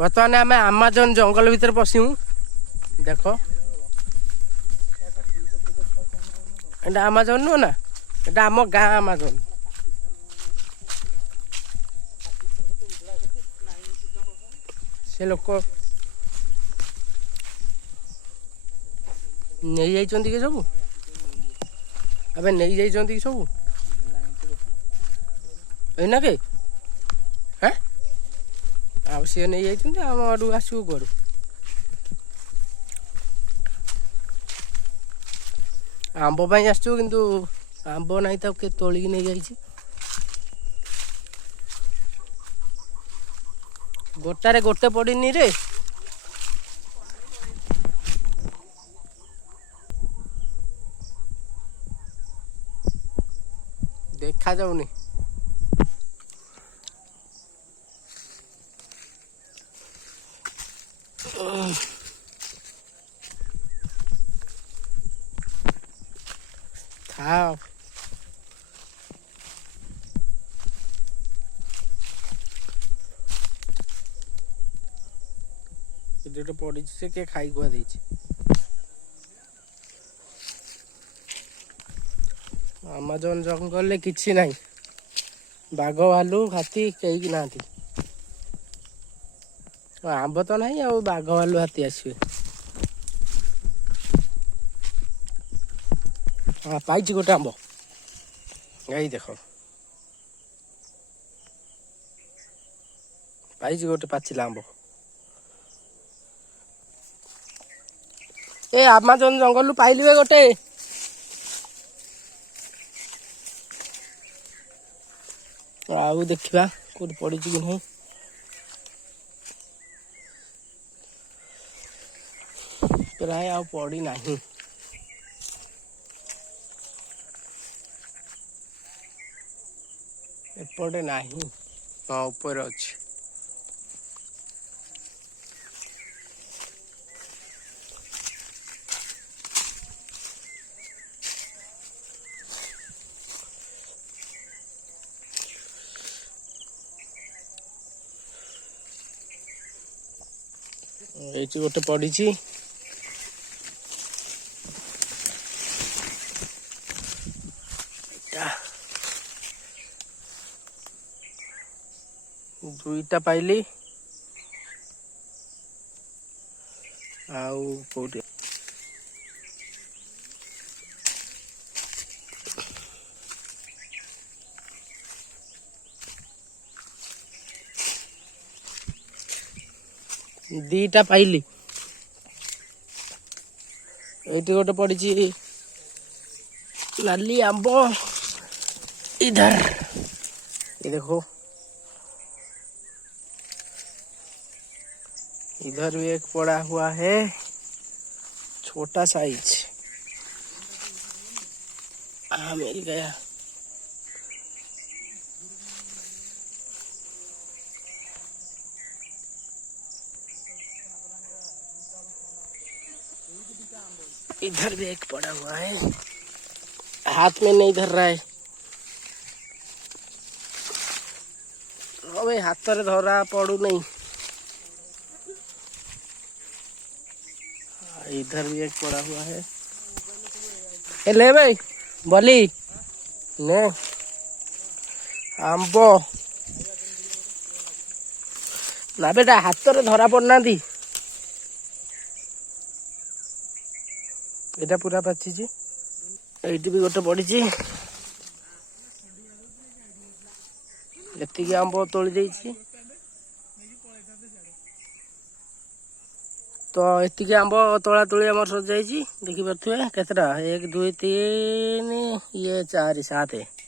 बर्तमान आम आमाजन जंगल भितर पशु देख एटा आमाजन नुह ना एटा आम गाँ आमाजन से लोक नहीं जाइछन्ति के सब अबे नहीं जाइछन्ति कि सब एना के हैं आ सी नहीं जाइछन्ति आम आडू आसू कुआडू आंब पाई आसचु किंतु आंब नहीं तो के तोलिक नहीं जाइछि गोटारे गोटे पड़िनी रे देखा जाऊनी था जो पड़ी से के खाई खुआ दे आमाजन जंगल किसी ना बाघ भालू हाथी कहीं ना आंब तो नहीं आ बाघ भालू हाथी आसवे हाँ पाई गोटे आंब यही देख पाई गोटे पाचिला आंब ए आमाजन जंगल पाइली गोटे आउ देखा कौट पड़ी कि नहीं प्राय आ पड़ी नहीं एपटे नहीं हाँ ऊपर अच्छे ये गोटे पड़ी दुईटा पाइली आउ कोटे दीटा पाइली ये गोटे पड़ी लाली आंब इधर ये देखो इधर भी एक पड़ा हुआ है छोटा साइज मिल गया इधर भी एक पड़ा हुआ है हाथ में नहीं धर रहा है अबे हाथ रे धरा पड़ू नहीं इधर भी एक पड़ा हुआ है ए ले भाई बोली ने आंब ना बेटा हाथ रे धरा पड़ना दी एटा पूरा पाची ये भी गोटे पड़ी एति आंब तोली देछि तो एति आंब तोला तोली आम सर जाइए देखी पारे केतटा 1 2 3 ये 4 7